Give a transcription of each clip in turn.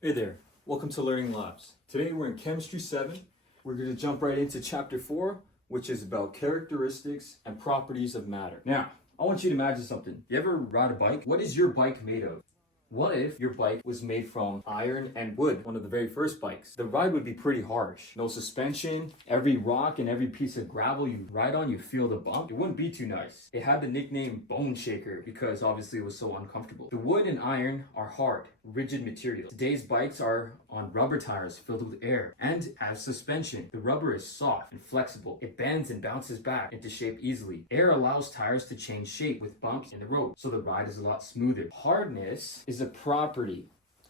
Hey there, welcome to Learning Labs. Today we're in Chemistry 7. We're going to jump right into Chapter 4, which is about characteristics and properties of matter. Now, I want you to imagine something. You ever ride a bike? What is your bike made of? What if your bike was made from iron and wood, one of the very first bikes? The ride would be pretty harsh. No suspension, every rock and every piece of gravel you ride on, you feel the bump. It wouldn't be too nice. It had the nickname Bone Shaker because obviously it was so uncomfortable. The wood and iron are hard, rigid materials. Today's bikes are on rubber tires filled with air and have suspension. The rubber is soft and flexible. It bends and bounces back into shape easily. Air allows tires to change shape with bumps in the road, so the ride is a lot smoother. Hardness is a property,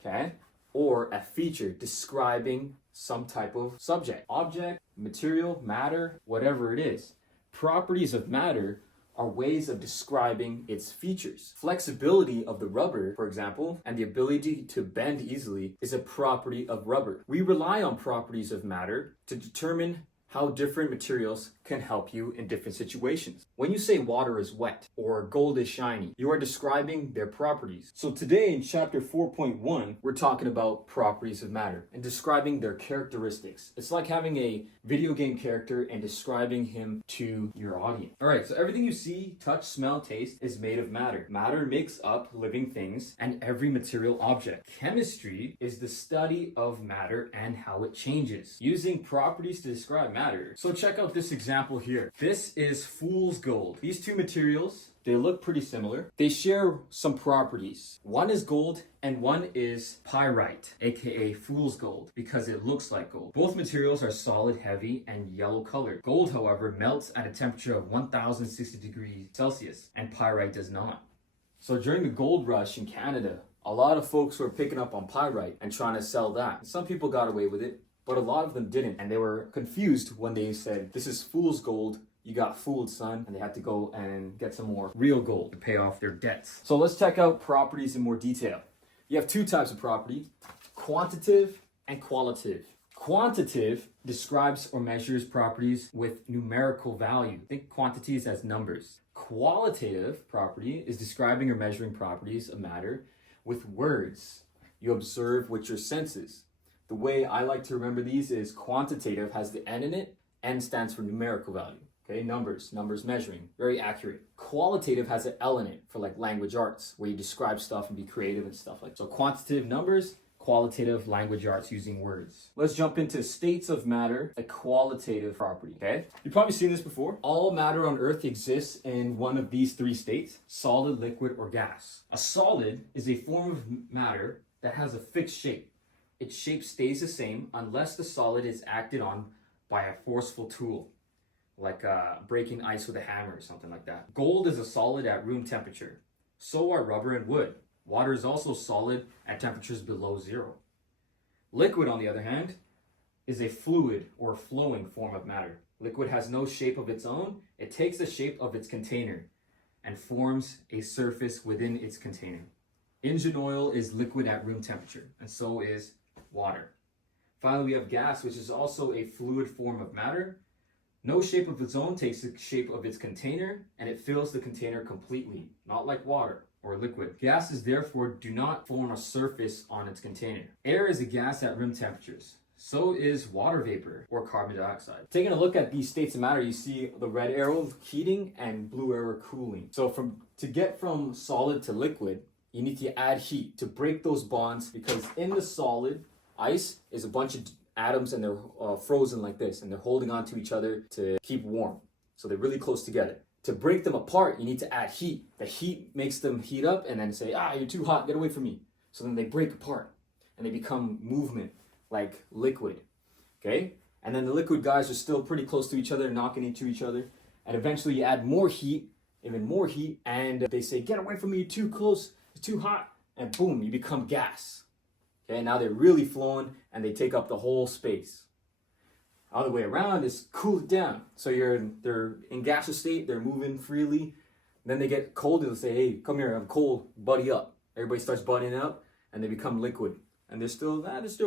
okay, or a feature describing some type of subject, object, material, matter, whatever it is. Properties of matter are ways of describing its features. Flexibility of the rubber, for example, and the ability to bend easily is a property of rubber. We rely on properties of matter to determine how different materials can help you in different situations. When you say water is wet or gold is shiny, you are describing their properties. So today in chapter 4.1, we're talking about properties of matter and describing their characteristics. It's like having a video game character and describing him to your audience. All right, so everything you see, touch, smell, taste is made of matter. Matter makes up living things and every material object. Chemistry is the study of matter and how it changes, using properties to describe matter. So check out this example here. This is fool's gold. These two materials, they look pretty similar. They share some properties. One is gold and one is pyrite, aka fool's gold, because it looks like gold. Both materials are solid, heavy, and yellow colored. Gold, however, melts at a temperature of 1060 degrees Celsius, and pyrite does not. So during the gold rush in Canada, a lot of folks were picking up on pyrite and trying to sell that. Some people got away with it, but a lot of them didn't, and they were confused when they said, "This is fool's gold. You got fooled, son," and they had to go and get some more real gold to pay off their debts. So let's check out properties in more detail. You have two types of property, quantitative and qualitative. Quantitative describes or measures properties with numerical value. Think quantities as numbers. Qualitative property is describing or measuring properties of matter with words you observe with your senses. The way I like to remember these is quantitative has the N in it. N stands for numerical value. Okay, numbers measuring, very accurate. Qualitative has an L in it for like language arts, where you describe stuff and be creative and stuff like that. So quantitative numbers, qualitative language arts using words. Let's jump into states of matter, a qualitative property, okay? You've probably seen this before. All matter on Earth exists in one of these three states, solid, liquid, or gas. A solid is a form of matter that has a fixed shape. Its shape stays the same unless the solid is acted on by a forceful tool, like breaking ice with a hammer or something like that. Gold is a solid at room temperature. So are rubber and wood. Water is also solid at temperatures below zero. Liquid, on the other hand, is a fluid or flowing form of matter. Liquid has no shape of its own. It takes the shape of its container and forms a surface within its container. Engine oil is liquid at room temperature, and so is water. Finally, we have gas, which is also a fluid form of matter. No shape of its own, takes the shape of its container, and it fills the container completely, not like water or liquid. Gases, therefore, do not form a surface on its container. Air is a gas at room temperatures. So is water vapor or carbon dioxide. Taking a look at these states of matter, you see the red arrow heating and blue arrow cooling. So to get from solid to liquid, you need to add heat to break those bonds, because in the solid, ice is a bunch of atoms and they're frozen like this, and they're holding on to each other to keep warm. So they're really close together. To break them apart, you need to add heat. The heat makes them heat up and then say, "You're too hot, get away from me." So then they break apart and they become movement like liquid, okay? And then the liquid guys are still pretty close to each other, knocking into each other. And eventually you add more heat, even more heat, and they say, "Get away from me, you're too close, it's too hot." And boom, you become gas. Okay, now they're really flowing and they take up the whole space. Other way around is cool it down. So they're in gaseous state, they're moving freely. Then they get cold, they'll say, "Hey, come here, I'm cold, buddy up." Everybody starts buddying up and they become liquid. And they're still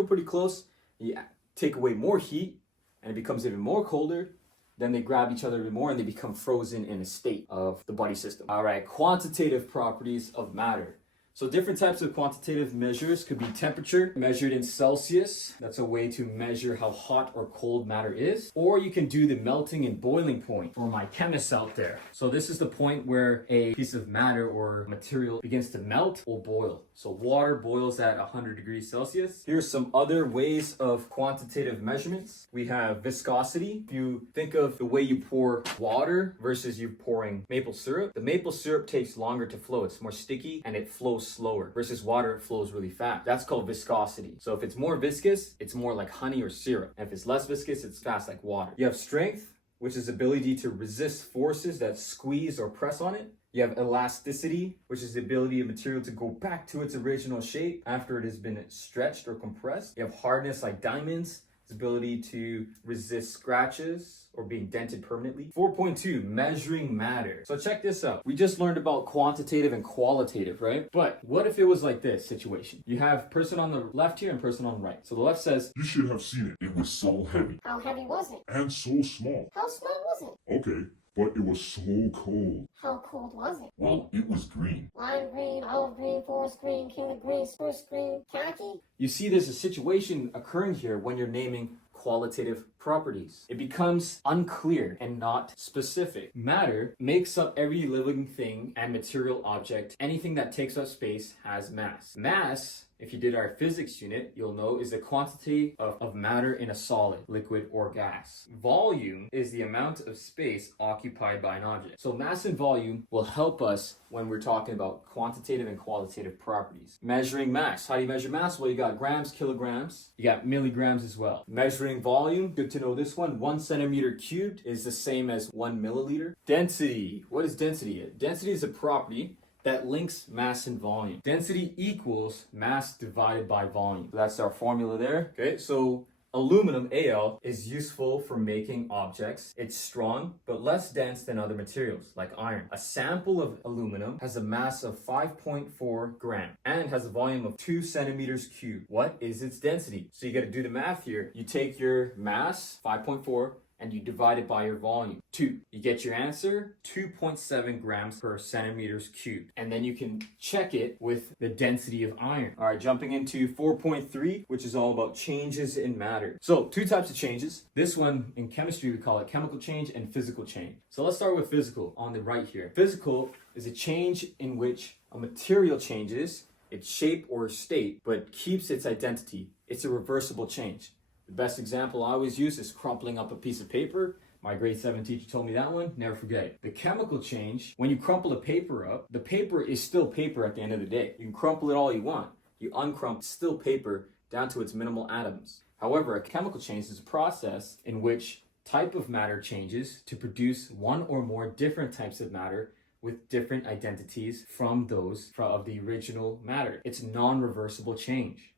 pretty close. You take away more heat and it becomes even more colder. Then they grab each other even more and they become frozen in a state of the buddy system. All right, quantitative properties of matter. So different types of quantitative measures could be temperature measured in Celsius. That's a way to measure how hot or cold matter is. Or you can do the melting and boiling point for my chemists out there. So this is the point where a piece of matter or material begins to melt or boil. So water boils at 100 degrees Celsius. Here's some other ways of quantitative measurements. We have viscosity. If you think of the way you pour water versus you pouring maple syrup, the maple syrup takes longer to flow. It's more sticky and it flows slower versus water, it flows really fast. That's called viscosity. So if it's more viscous, it's more like honey or syrup. And if it's less viscous, it's fast like water. You have strength, which is ability to resist forces that squeeze or press on it. You have elasticity, which is the ability of material to go back to its original shape after it has been stretched or compressed. You have hardness like diamonds, its ability to resist scratches or being dented permanently. 4.2, measuring matter. So check this out. We just learned about quantitative and qualitative, right? But what if it was like this situation? You have person on the left here and person on the right. So the left says, "You should have seen it. It was so heavy. How heavy was it? And so small. How small was it? Okay, but it was so cold. How cold was it? Well, it was green. Lime green, olive green, forest green, king of green, spruce green, khaki? you see there's a situation occurring here when you're naming qualitative properties. It becomes unclear and not specific. Matter makes up every living thing and material object. Anything that takes up space has mass. Mass, if you did our physics unit, you'll know is the quantity of matter in a solid, liquid, or gas. Volume is the amount of space occupied by an object. So mass and volume will help us when we're talking about quantitative and qualitative properties. Measuring mass. How do you measure mass? Well, you got grams, kilograms, you got milligrams as well. Measuring volume, good to know this one. 1 centimeter cubed is the same as 1 milliliter. Density. What is density? Density is a property that links mass and volume. Density equals mass divided by volume. That's our formula there. Okay, so aluminum, Al, is useful for making objects. It's strong, but less dense than other materials, like iron. A sample of aluminum has a mass of 5.4 grams and has a volume of 2 centimeters cubed. What is its density? So you got to do the math here. You take your mass, 5.4, and you divide it by your volume, 2. You get your answer, 2.7 grams per centimeters cubed. And then you can check it with the density of iron. All right, jumping into 4.3, which is all about changes in matter. So 2 types of changes. This one in chemistry, we call it chemical change and physical change. So let's start with physical on the right here. Physical is a change in which a material changes its shape or state, but keeps its identity. It's a reversible change. The best example I always use is crumpling up a piece of paper. My grade 7 teacher told me that one, never forget it. The chemical change, when you crumple a paper up, the paper is still paper at the end of the day. You can crumple it all you want. You uncrumple, still paper down to its minimal atoms. However, a chemical change is a process in which type of matter changes to produce one or more different types of matter with different identities from those of the original matter. It's non-reversible change.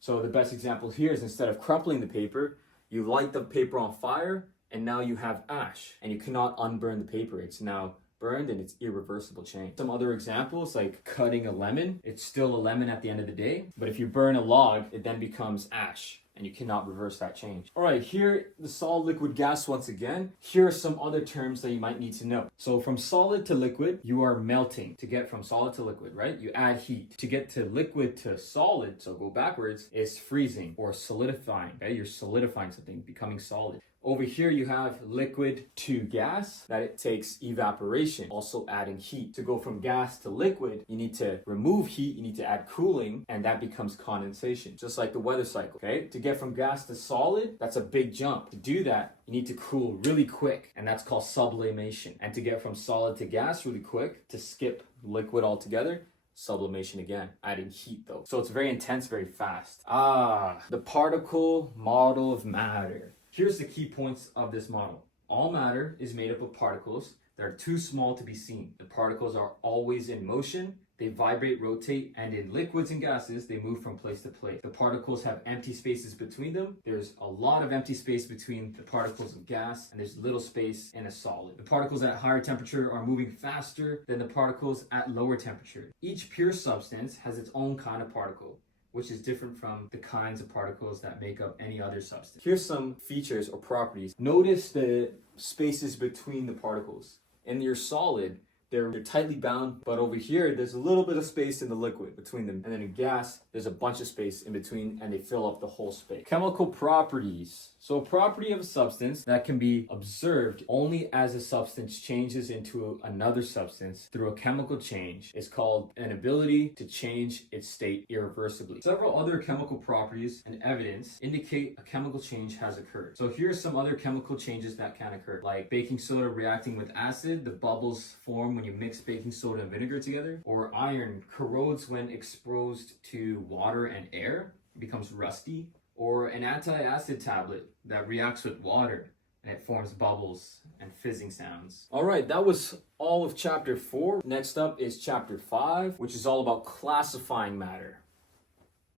So the best example here is instead of crumpling the paper, you light the paper on fire and now you have ash and you cannot unburn the paper. It's now burned and it's irreversible change. Some other examples like cutting a lemon, it's still a lemon at the end of the day, but if you burn a log, it then becomes ash and you cannot reverse that change. All right, here, the solid, liquid, gas once again. Here are some other terms that you might need to know. So from solid to liquid, you are melting. To get from solid to liquid, right? You add heat. To get to liquid to solid, so go backwards, is freezing or solidifying, okay? You're solidifying something, becoming solid. Over here, you have liquid to gas, that it takes evaporation, also adding heat. To go from gas to liquid, you need to remove heat, you need to add cooling, and that becomes condensation, just like the weather cycle, okay? To get from gas to solid, that's a big jump. To do that, you need to cool really quick, and that's called sublimation. And to get from solid to gas really quick, to skip liquid altogether, sublimation again, adding heat though. So it's very intense, very fast. The particle model of matter. Here's the key points of this model. All matter is made up of particles that are too small to be seen. The particles are always in motion, they vibrate, rotate, and in liquids and gases, they move from place to place. The particles have empty spaces between them. There's a lot of empty space between the particles of gas, and there's little space in a solid. The particles at higher temperature are moving faster than the particles at lower temperature. Each pure substance has its own kind of particle, which is different from the kinds of particles that make up any other substance. Here's some features or properties. Notice the spaces between the particles. In your solid, they're tightly bound, but over here, there's a little bit of space in the liquid between them. And then in gas, there's a bunch of space in between and they fill up the whole space. Chemical properties. So a property of a substance that can be observed only as a substance changes into another substance through a chemical change is called an ability to change its state irreversibly. Several other chemical properties and evidence indicate a chemical change has occurred. So here are some other chemical changes that can occur, like baking soda reacting with acid, the bubbles form when you mix baking soda and vinegar together, or iron corrodes when exposed to water and air, becomes rusty, or an anti-acid tablet that reacts with water and it forms bubbles and fizzing sounds. All right, that was all of chapter 4. Next up is chapter 5, which is all about classifying matter.